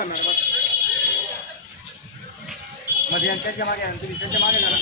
करणार बघ मध्ये यांच्याच्या मागे विषयांच्या मागे झाला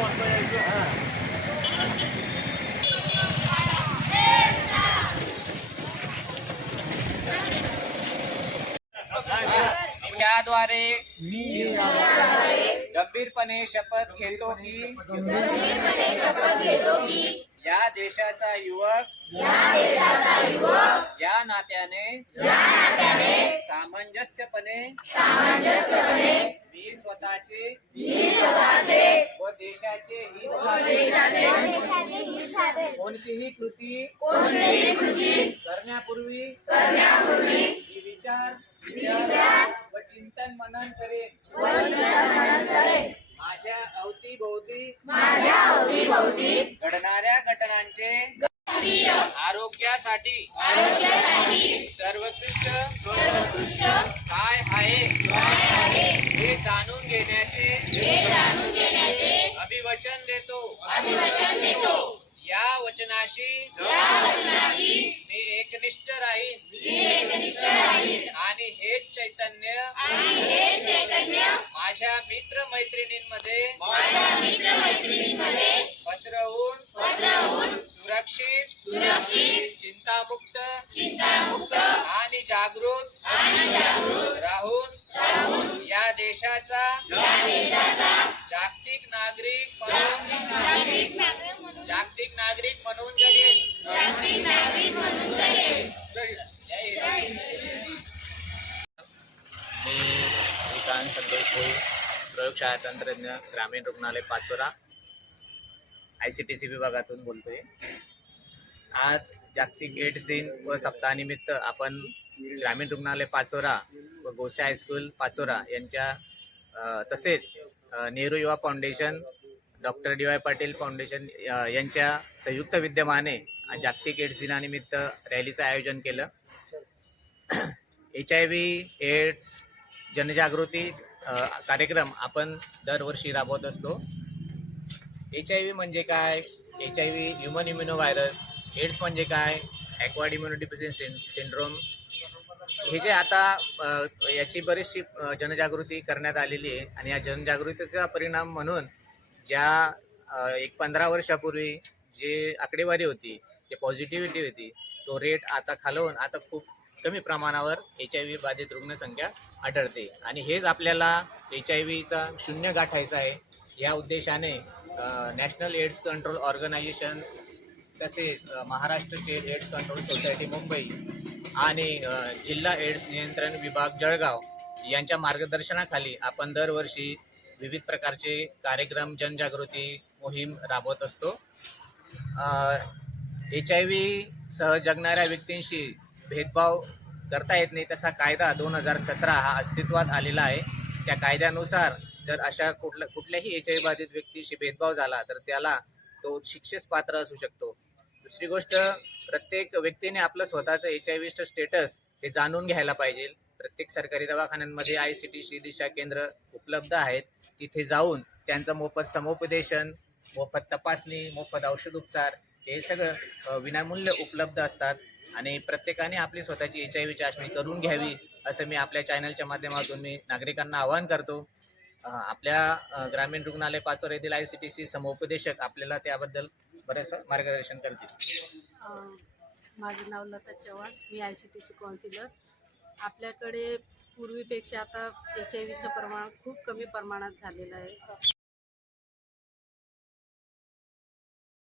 now. आधारे मी गंभीरपणे शपथ घेतो की या देशाचा युवक या नात्याने सामंजस्यपणे मी स्वतःचे व देशाचे कोणतीही कृती कोणतीही कृती करण्यापूर्वी करण्यापूर्वी विचार विचार चिंतन मनन करेन माझ्या अवतीभोवती माझ्या अवतीभोवती घडणाऱ्या घटनांचे आरोग्यासाठी आरोग्यासाठी काय आहे काय आहे हे जाणून घेण्याचे हे जाणून घेण्याचे अभिवचन देतो अभिवचन देतो वचनाशी मी एकनिष्ठ राहील आणि हे चैतन्य माझ्या मित्र मैत्रिणींमध्ये पसरवून सुरक्षित चिंतामुक्त आणि जागृत राहून या देशाचा जागतिक नागरिक म्हणून जागतिक नागरिक म्हणून मी श्रीकांत संतोष भोई प्रयोगशाळा तंत्रज्ञ ग्रामीण रुग्णालय Pachora I C T C विभागातून बोलतोय आज जागतिक एड्स दिन व सप्ताहानिमित्त आपण ग्रामीण रुग्णालय पाचोरा व गोसे हायस्कूल पाचोरा यांच्या तसेच Nehru Yuva foundation doctor D Y Patil foundation यांच्या संयुक्त विद्यमाने जागतिक एड्स दिनानिमित्त रॅलीचं आयोजन केलं एच आय व्ही एड्स जनजागृती कार्यक्रम आपण दरवर्षी राबवत असतो एच आय व्ही म्हणजे काय H I V human immuno virus AIDS म्हणजे काय ॲक्वाड इम्युनोडिफिशियन्सी सिंड्रोम हे जे आता याची बरीचशी जनजागृती करण्यात आलेली आहे आणि या जनजागृतीचा परिणाम म्हणून ज्या एक पंधरा वर्षापूर्वी जे आकडेवारी होती जे पॉझिटिव्हिटी होती तो रेट आता खालवून आता खूप कमी प्रमाणावर एच आय व्ही बाधित रुग्णसंख्या आढळते आणि हेच आपल्याला एच आय व्हीचा शून्य गाठायचा आहे या उद्देशाने नॅशनल एड्स कंट्रोल ऑर्गनायझेशन तसेच Maharashtra state AIDS control society Mumbai आणि जिल्हा एड्स नियंत्रण विभाग जळगाव यांच्या मार्गदर्शनाखाली आपण दरवर्षी विविध प्रकारचे कार्यक्रम जनजागृती मोहीम राबवत असतो एच आय व्ही सह जगणाऱ्या व्यक्तींशी भेदभाव करता येत नाही तसा कायदा दोन हजार सतरा हा अस्तित्वात आलेला आहे त्या कायद्यानुसार जर अशा कुठल्या कुठल्याही एच आय बाधित व्यक्तीशी भेदभाव झाला तर त्याला तो शिक्षेस पात्र असू शकतो दुसरी गोष्ट प्रत्येक व्यक्तीने आपलं स्वतःचं एच आय व्हीचं स्टेटस हे जाणून घ्यायला पाहिजे प्रत्येक सरकारी दवाखान्यांमध्ये I C T C Disha केंद्र उपलब्ध आहेत तिथे जाऊन त्यांचं मोफत समुपदेशन मोफत तपासणी मोफत औषध उपचार हे सगळं विनामूल्य उपलब्ध असतात आणि प्रत्येकाने आपली स्वतःची एच आय व्ही चाचणी करून घ्यावी असं मी आपल्या चॅनलच्या माध्यमातून मी नागरिकांना आवाहन करतो आपल्या ग्रामीण रुग्णालय पाचोर येथील आय सी टी सी समुपदेशक आपल्याला त्याबद्दल बरेच मार्गदर्शन करतील माझं नाव लता चव्हाण मी I C T C counsellor आपल्याकडे पूर्वीपेक्षा आता एच आय व्हीचं प्रमाण खूप कमी प्रमाणात झालेलं आहे